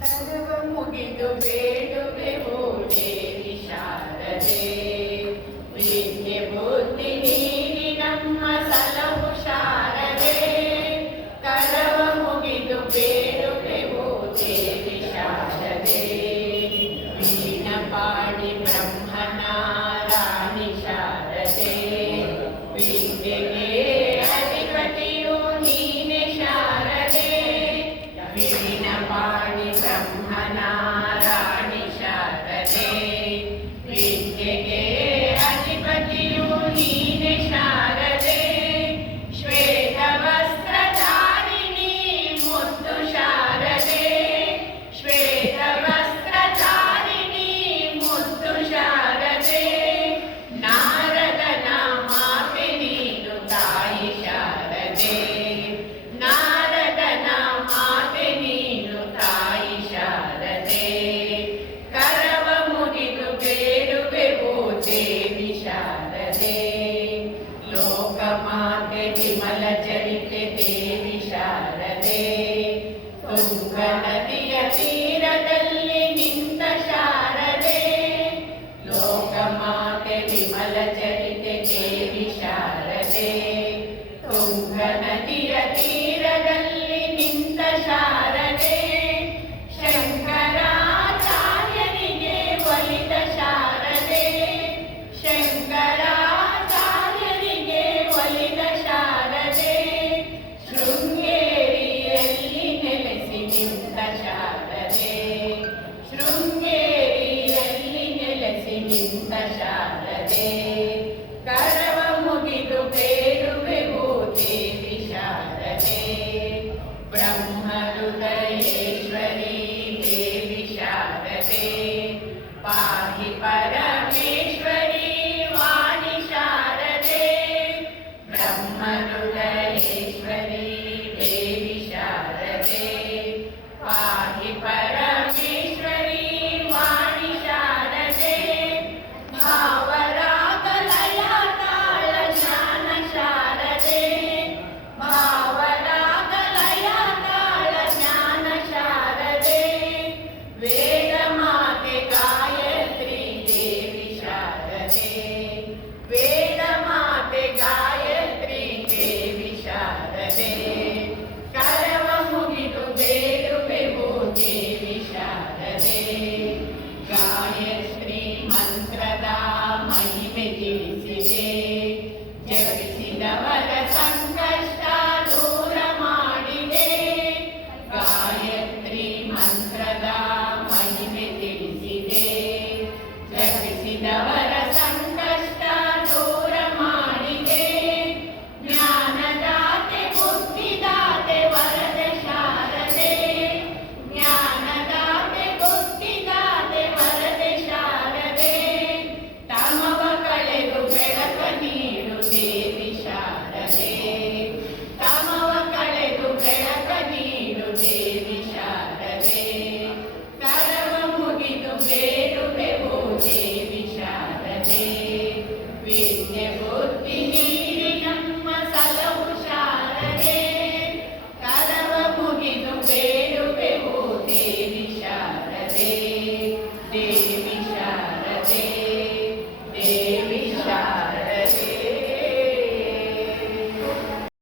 ಕರವ ಮುಗಿದು ಬೇಡುವೆವು ದೇವಿ ಶಾರದೆ ವಿದ್ಯೆ ಬುದ್ಧಿ ನೀಡಿ ನಮ್ಮ ಸಲಹು ಶಾರದೆ ಕರವ ಮುಗಿದು ಬೇಡುವೆವು ದೇವಿ ಶಾರದೆ ವೀಣ ಪಾಡಿ ಬ್ರಹ್ಮನ ರಾಣಿ ಶಾರದೆ Namah Nitya Mahanaya विमलचरिते देवि शारदे तुङ्गनदिय तीरदल्लि निन्द शारदे लोकमाते विमलचरिते देवि शारदे तुङ्गनदिय तीर ब्रह्महृदयेश्वरी देवि शारदे पा ಗಾಯತ್ರಿ ಮಂತ್ರದ ಮಹಿಮೆ ತಿಳಿಸಿ